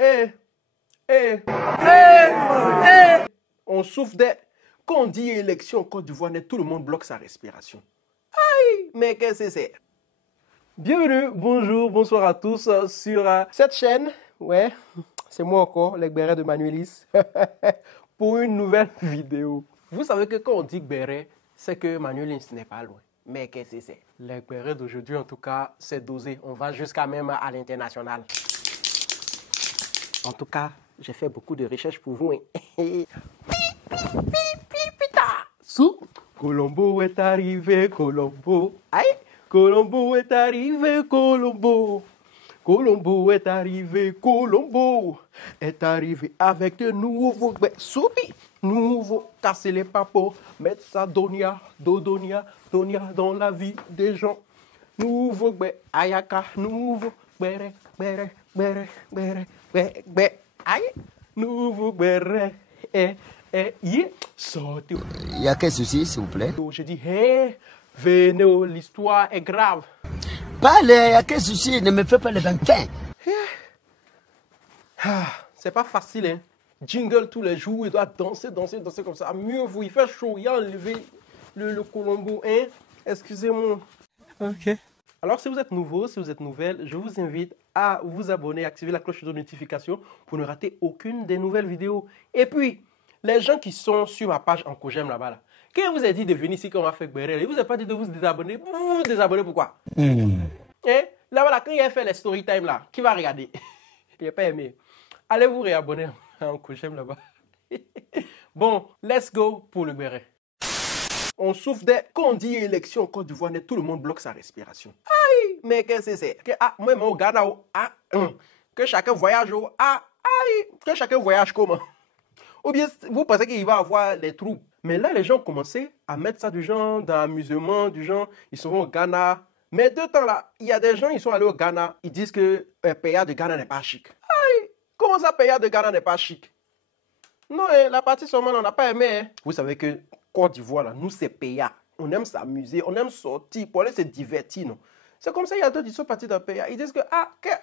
Eh, eh, eh, eh. On souffre des... Quand on dit élection en Côte d'Ivoire, tout le monde bloque sa respiration. Aïe, mais qu'est-ce que c'est? Bienvenue, bonjour, bonsoir à tous sur cette chaîne. Ouais, c'est moi encore, l'Egberet de Manuelis, pour une nouvelle vidéo. Vous savez que quand on dit Gberet, c'est que Manuelis n'est pas loin. Mais qu'est-ce que c'est? L'Egberet d'aujourd'hui, en tout cas, c'est dosé. On va jusqu'à même à l'international. En tout cas, j'ai fait beaucoup de recherches pour vous. Sous Colombo est arrivé, Colombo. Aïe, Colombo est arrivé, Colombo. Colombo est arrivé, Colombo est arrivé avec de nouveaux soupi, nouveau casser les papos, mettre ça donia dans la vie des gens. Nouveau ayaka, nouveau bere, aïe, nouveau bere, sortez. Il y a quel souci, s'il vous plaît? Je dis, hey, venez, l'histoire est grave. Parlez, il y a quel souci? Ne me fais pas le vampin. C'est pas facile, hein. Jingle tous les jours, il doit danser comme ça. Mieux vous, il fait chaud, il a enlevé le Colombo, hein. Excusez-moi. Ok. Alors, si vous êtes nouveau, si vous êtes nouvelle, je vous invite à vous abonner, activer la cloche de notification pour ne rater aucune des nouvelles vidéos. Et puis, les gens qui sont sur ma page Encogem là-bas, là, quand je vous ai dit de venir ici quand on va faire Gberet, il ne vous a pas dit de vous désabonner. Vous vous désabonnez pourquoi? Hein? Là-bas, quand il a fait les story time là, qui va regarder? Il n'a pas aimé. Allez vous réabonner à Encogem là-bas. Bon, let's go pour le Gberet. On souffre des... Quand on dit élection en Côte d'Ivoire, tout le monde bloque sa respiration. Aïe, mais qu'est-ce que c'est? Que, moi, au Ghana, que chacun voyage, que chacun voyage comment? Ou bien, vous pensez qu'il va avoir les troupes. Mais là, les gens ont commencé à mettre ça du genre dans l'amusement, du genre, ils seront au Ghana. Mais de temps là, il y a des gens, ils sont allés au Ghana, ils disent que PA de Ghana n'est pas chic. Aïe, comment ça, PA de Ghana n'est pas chic? Non, la partie seulement, on n'a pas aimé. Hein. Vous savez que Côte d'Ivoire, là, nous, c'est PA. On aime s'amuser, on aime sortir pour aller se divertir, non? C'est comme ça, il y a d'autres qui sont partis dans PA. Ils disent que,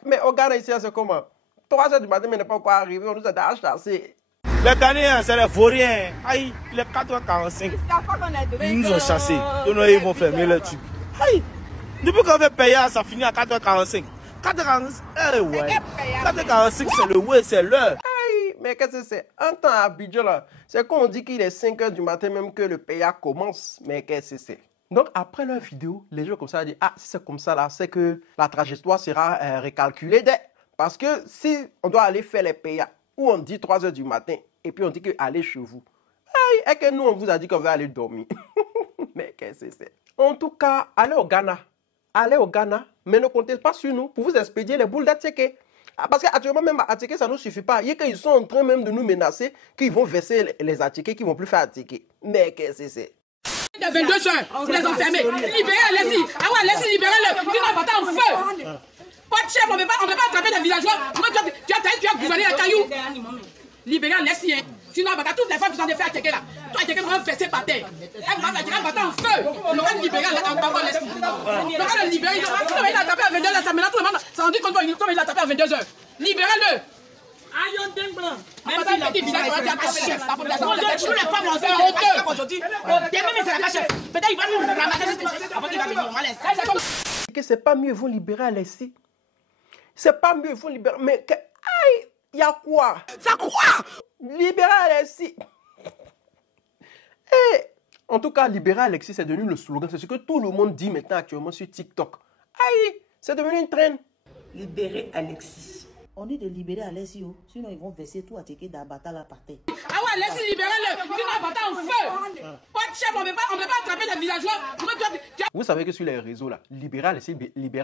mais au Ghana, ici, c'est comment? 3 heures du matin, mais n'est pas encore arrivé, on nous a chasser. Les Ghanéens, c'est les vauriens. Aïe, il est 4h45. Ils nous ont chassés. Ils vont fermer le truc. Aïe, depuis qu'on fait payer, ça finit à 4h45. 4h45, ouais. 4h45, c'est le ouais, c'est l'heure. Aïe, mais qu'est-ce que c'est? Un temps à Abidjan, là, c'est quand on dit qu'il est 5h du matin, même que le PA commence. Mais qu'est-ce que c'est? Donc, après leur vidéo, les gens comme ça disent, si c'est comme ça, là, c'est que la trajectoire sera recalculée. Parce que si on doit aller faire les PA, où on dit 3h du matin, et puis on dit que allez chez vous. Aïe, et que nous, on vous a dit qu'on va aller dormir. Mais qu'est-ce que c'est? En tout cas, allez au Ghana. Allez au Ghana, mais ne comptez pas sur nous pour vous expédier les boules d'Attiqué. Parce qu'actuellement, même à Attiqué, ça ne nous suffit pas. Il y a qu'ils sont en train même de nous menacer qu'ils vont verser les Attiqués, qu'ils ne vont plus faire Attiqué. Mais qu'est-ce que c'est? Il y a 22 soeurs, vous les enfermez. Libérez, laissez. Ah ouais, laissez libérer le. Sinon, on va battre en feu. Pas de chef, on ne peut pas attraper des villageois. Tu as gouverné un caillou. Libéral, laissez. Sinon, on va toutes les femmes qui sont des faire Attiqué là. Toi, Attiqué, on va verser par terre. Elle va battre en feu. Le roi libéral, en parole, laisse. Le roi libéral, il a tapé à 22h, ça maintenant tout le monde. Ça en dit qu'on il a tapé à 22h. Libérez-le. Aïe, dingue blanc. Même si la petite village va être chef, la population, tous les femmes ont fait honteux aujourd'hui. Demain, mais c'est la chef. Peut-être il va nous ramasser avant qu'il va venir. Que c'est pas mieux, vous libérer ici. C'est pas mieux, vous libérer. Mais que, aïe, il y a quoi? Ça quoi? Libérer Alexis. En tout cas, libérer Alexis, c'est devenu le slogan. C'est ce que tout le monde dit maintenant actuellement sur TikTok. Aïe, c'est devenu une traîne. Libérer Alexis. On dit de libérer Alexis, sinon ils vont verser tout à Attiqué d'Abata là par terre. Ah ouais, laissez libérer le. Sinon on va battre en feu. Pas de chef, on ne peut pas attraper des villageois. Vous savez que sur les réseaux là, libérer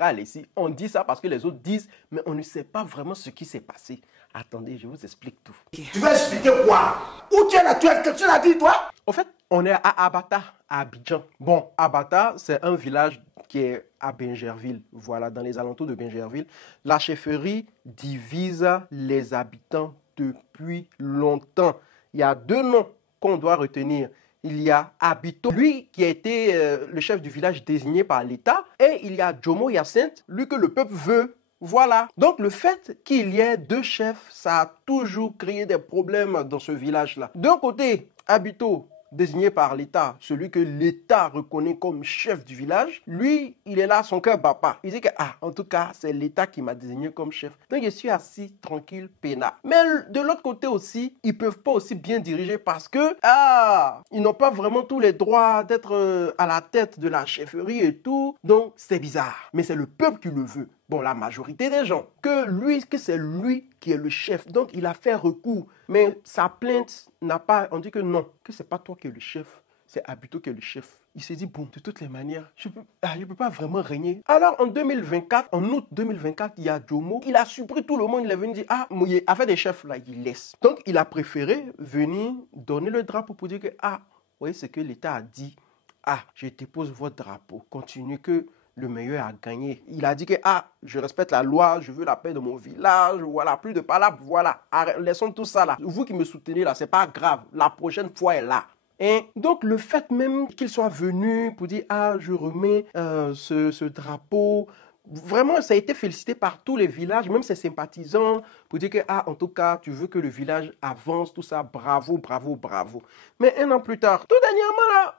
Alexis, on dit ça parce que les autres disent, mais on ne sait pas vraiment ce qui s'est passé. Attendez, je vous explique tout. Tu vas expliquer quoi? Où tu es là? Tu l'as dit, toi? En fait, on est à Abata, à Abidjan. Bon, Abata, c'est un village qui est à Bingerville. Voilà, dans les alentours de Bingerville. La chefferie divise les habitants depuis longtemps. Il y a 2 noms qu'on doit retenir. Il y a Abito, lui qui a été le chef du village désigné par l'État. Et il y a Jomo Hyacinthe, lui que le peuple veut Voilà. Donc le fait qu'il y ait 2 chefs, ça a toujours créé des problèmes dans ce village-là. D'un côté, Abito, désigné par l'État, celui que l'État reconnaît comme chef du village, lui, il est là, son cœur bat pas. Il dit que, en tout cas, c'est l'État qui m'a désigné comme chef. Donc, je suis assis, tranquille, peinard. Mais de l'autre côté aussi, ils peuvent pas aussi bien diriger parce que, ils n'ont pas vraiment tous les droits d'être à la tête de la chefferie et tout. Donc, c'est bizarre. Mais c'est le peuple qui le veut. Bon, la majorité des gens. Que c'est lui qui est le chef. Donc, il a fait recours. Mais sa plainte n'a pas... On dit que non, que c'est pas toi qui es le chef. C'est Abito qui est le chef. Il s'est dit, bon, de toutes les manières, je peux pas vraiment régner. Alors, en 2024, en août 2024, il y a Jomo. Il a surpris tout le monde. Il est venu dire, il a fait des chefs là, il laisse. Donc, il a préféré venir donner le drapeau pour dire que, vous voyez ce que l'État a dit. Je dépose votre drapeau. Continuez que... le meilleur a gagné. Il a dit que, je respecte la loi, je veux la paix de mon village, voilà, plus de palabres, voilà. Laissons tout ça là. Vous qui me soutenez là, c'est pas grave. La prochaine fois est là. Et donc, le fait même qu'il soit venu pour dire, je remets ce drapeau, vraiment, ça a été félicité par tous les villages, même ses sympathisants, pour dire que, en tout cas, tu veux que le village avance, tout ça, bravo, bravo, bravo. Mais 1 an plus tard, tout dernièrement là,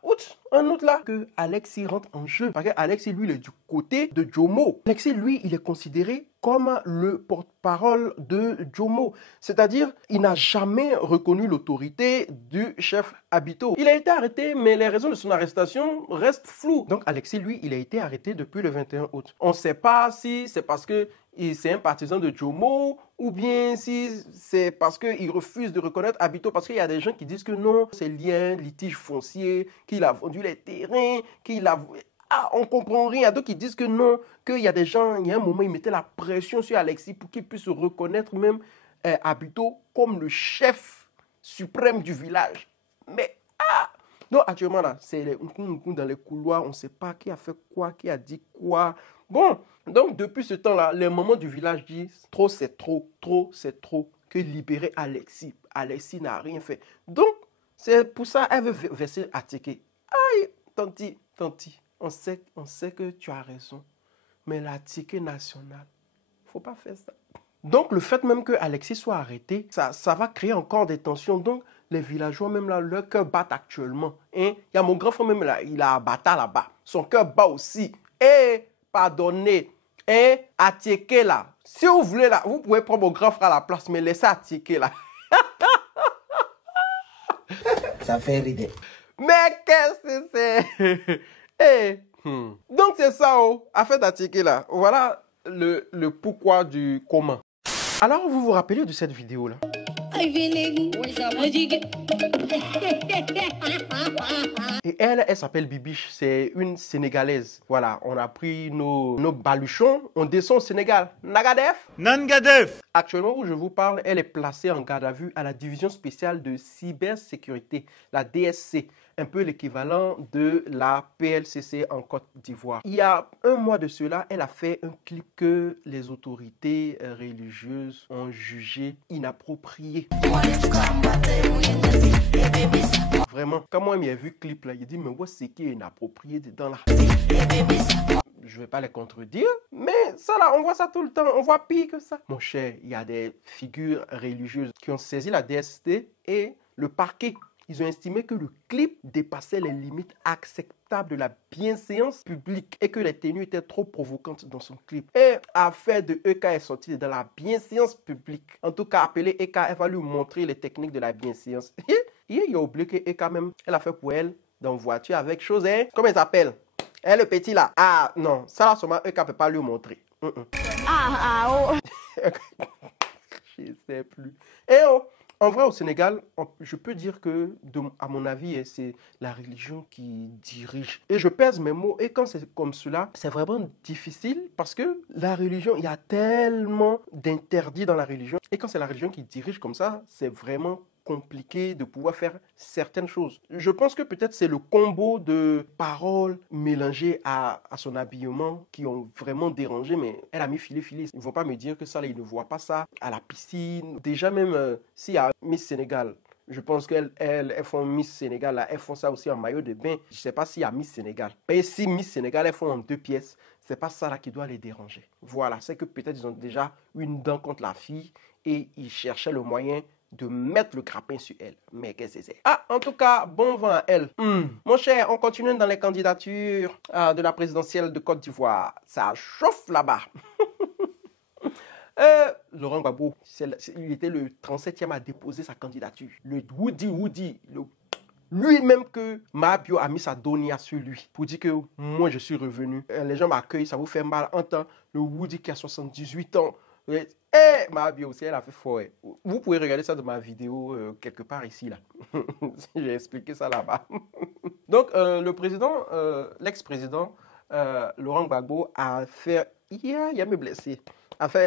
en août là, que Alexis rentre en jeu. Parce que Alexis, lui, il est du côté de Jomo. Alexis, lui, il est considéré comme le porte-parole de Jomo. C'est-à-dire, il n'a jamais reconnu l'autorité du chef Abito. Il a été arrêté, mais les raisons de son arrestation restent floues. Donc, Alexis, lui, il a été arrêté depuis le 21 août. On ne sait pas si c'est parce que c'est un partisan de Jomo ou bien si c'est parce qu'il refuse de reconnaître Abito. Parce qu'il y a des gens qui disent que non, c'est lié à un litige foncier, qu'il a vendu les terrains, qu'il a... on comprend rien. Donc, ils disent que non, qu'il y a des gens, il y a un moment, ils mettaient la pression sur Alexis pour qu'il puisse reconnaître même Abito comme le chef suprême du village. Mais, donc, actuellement, là, c'est dans les couloirs, on ne sait pas qui a fait quoi, qui a dit quoi. Bon, donc, depuis ce temps-là, les mamans du village disent, trop, c'est trop, c'est trop, que libérer Alexis. Alexis n'a rien fait. Donc, c'est pour ça qu'elle veut verser Attiqué. Tanti. On sait que tu as raison. Mais la ticket nationale, il ne faut pas faire ça. Donc, le fait même que Alexis soit arrêté, ça va créer encore des tensions. Donc, les villageois, même là, leur cœur bat actuellement. Il y a mon grand frère même là, il a abattu là-bas. Son cœur bat aussi. Pardonnez. Attiqué là. Si vous voulez là, vous pouvez prendre mon grand frère à la place, mais laissez Attiqué là. Ça fait rire. Mais qu'est-ce que c'est? Donc c'est ça, affaire d'Attiqué là. Voilà le pourquoi du comment. Alors vous vous rappelez de cette vidéo là? Et elle s'appelle Bibiche, c'est une Sénégalaise. Voilà, on a pris nos baluchons, on descend au Sénégal. Nagadef? Nangadef. Actuellement où je vous parle, elle est placée en garde à vue à la division spéciale de cybersécurité, la DSC. Un peu l'équivalent de la PLCC en Côte d'Ivoire. Il y a 1 mois de cela, elle a fait un clip que les autorités religieuses ont jugé inapproprié. Vraiment, quand moi j'ai vu le clip là, il dit mais ouais, c'est qui est inapproprié dedans là. Je vais pas les contredire, mais ça là, on voit ça tout le temps, on voit pire que ça. Mon cher, il y a des figures religieuses qui ont saisi la DST et le parquet. Ils ont estimé que le clip dépassait les limites acceptables de la bienséance publique et que les tenues étaient trop provocantes dans son clip. Et affaire de EK est sortie dans la bienséance publique. En tout cas, appelé EK, elle va lui montrer les techniques de la bienséance. Il a oublié que EK même, elle a fait pour elle dans voiture avec chose, comment elle s'appelle? Elle, le petit là. Non, ça là, seulement EK ne peut pas lui montrer. Je sais plus. En vrai, au Sénégal, je peux dire que, à mon avis, c'est la religion qui dirige. Et je pèse mes mots. Et quand c'est comme cela, c'est vraiment difficile parce que la religion, il y a tellement d'interdits dans la religion. Et quand c'est la religion qui dirige comme ça, c'est vraiment compliqué de pouvoir faire certaines choses. Je pense que peut-être c'est le combo de paroles mélangées à son habillement qui ont vraiment dérangé, mais elle a mis filet. Ils ne vont pas me dire que ça, là, ils ne voient pas ça à la piscine. Déjà même, s'il y a Miss Sénégal, je pense qu'elles font Miss Sénégal, là, elles font ça aussi en maillot de bain. Je ne sais pas s'il y a Miss Sénégal. Et si Miss Sénégal, elles font en 2 pièces, c'est pas ça là qui doit les déranger. Voilà, c'est que peut-être ils ont déjà une dent contre la fille et ils cherchaient le moyen de mettre le grappin sur elle. Mais qu'est-ce que c'est? Ah, en tout cas, bon vent à elle. Mon cher, on continue dans les candidatures de la présidentielle de Côte d'Ivoire. Ça chauffe là-bas. Laurent Gbagbo, il était le 37e à déposer sa candidature. Le Woody, lui-même que Mahabio a mis sa donia sur lui pour dire que moi je suis revenu. Les gens m'accueillent, ça vous fait mal. En temps, le Woody qui a 78 ans. Mahabio aussi, elle a fait fort. Vous pouvez regarder ça dans ma vidéo quelque part ici, là. J'ai expliqué ça là-bas. Donc, le président, l'ex-président Laurent Gbagbo a fait... Il a me blessé.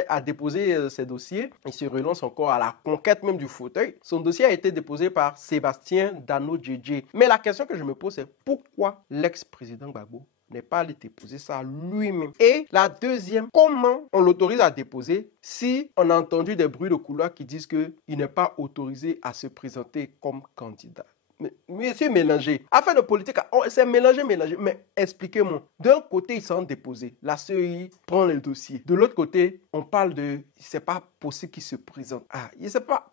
A déposé ses dossiers. Il se relance encore à la conquête même du fauteuil. Son dossier a été déposé par Sébastien Dano-Djedje. Mais la question que je me pose, c'est pourquoi l'ex-président Gbagbo n'est pas allé déposer ça lui-même? Et la deuxième, comment on l'autorise à déposer si on a entendu des bruits de couloir qui disent qu'il n'est pas autorisé à se présenter comme candidat? Mais c'est mélangé. Affaire de politique, c'est mélangé. Mais expliquez-moi. D'un côté, ils sont déposés. La CEI prend le dossier. De l'autre côté, on parle de... C'est pas possible qu'ils se présentent. Ah, je sais pas.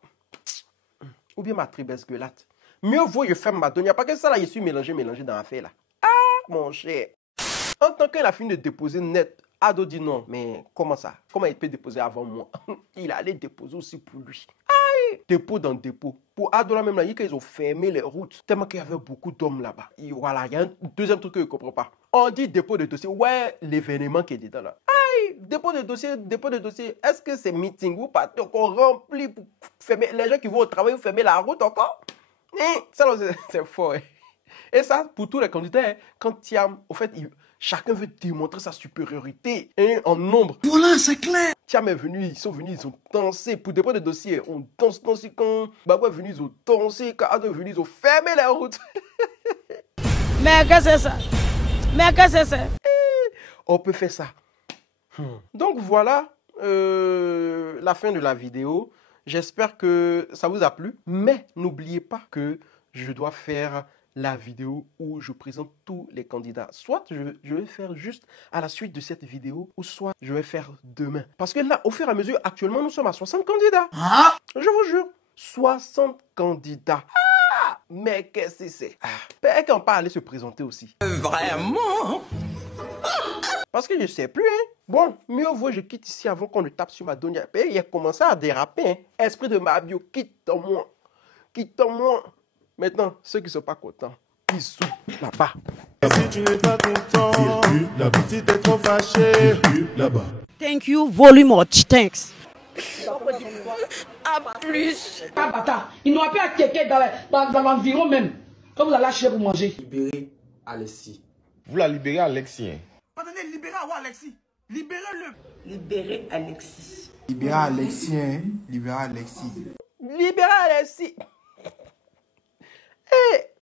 Ou bien ma tribesse gueulate. Mieux vaut je ferme ma donia. Parce que ça là, je suis mélangé dans l'affaire là. Ah, mon cher. En tant qu'il a fini de déposer net, Ado dit non. Mais comment ça? Comment il peut déposer avant moi? Il allait déposer aussi pour lui. Dépôt dans dépôt. Pour Ado là même là, ils ont fermé les routes. Tellement qu'il y avait beaucoup d'hommes là-bas. Voilà, il y a un deuxième truc que je ne comprends pas. On dit dépôt de dossier. Ouais, l'événement qui est dedans là. Aïe, dépôt de dossier. Est-ce que c'est meeting ou pas? Donc on remplit pour fermer. Les gens qui vont au travail, vous fermez la route encore? Ça c'est fort. Et ça, pour tous les candidats, quand il y a, au fait, chacun veut démontrer sa supériorité en nombre. Voilà, c'est clair. Tiam est venu, ils sont venus, ils ont dansé. Pour dépôt de dossier, on danse. Quand Babou est venu, ils ont dansé. Quand Ado est venu, ils ont fermé la route. Mais qu'est-ce que c'est ça? On peut faire ça. Donc voilà la fin de la vidéo. J'espère que ça vous a plu. Mais n'oubliez pas que je dois faire la vidéo où je présente tous les candidats. Soit je vais faire juste à la suite de cette vidéo, ou soit je vais faire demain. Parce que là, au fur et à mesure, actuellement, nous sommes à 60 candidats. Je vous jure, 60 candidats. Mais qu'est-ce que c'est? Peut-être qu'on peut aller se présenter aussi. Vraiment? Parce que je ne sais plus, hein. Bon, mieux vaut je quitte ici avant qu'on ne tape sur ma donia. Il a commencé à déraper, hein. Esprit de Mahabio, quitte-moi. Quitte-moi. Maintenant, ceux qui ne sont pas contents, ils sont là-bas. Si tu n'es pas content, la petite est trop fâchée. Là-bas. Thank you very much. Thanks. À plus. Ah, bâtard, il n'aura pas à quelqu'un dans l'environ même. Quand vous allez acheter pour manger. Libérez Alexis. Vous la libérez Alexis, hein? Attendez, libérez Alexis. Libérez-le. Libérez Alexis. Libérez Alexis, hein? Libérez Alexis. Libérez Alexis.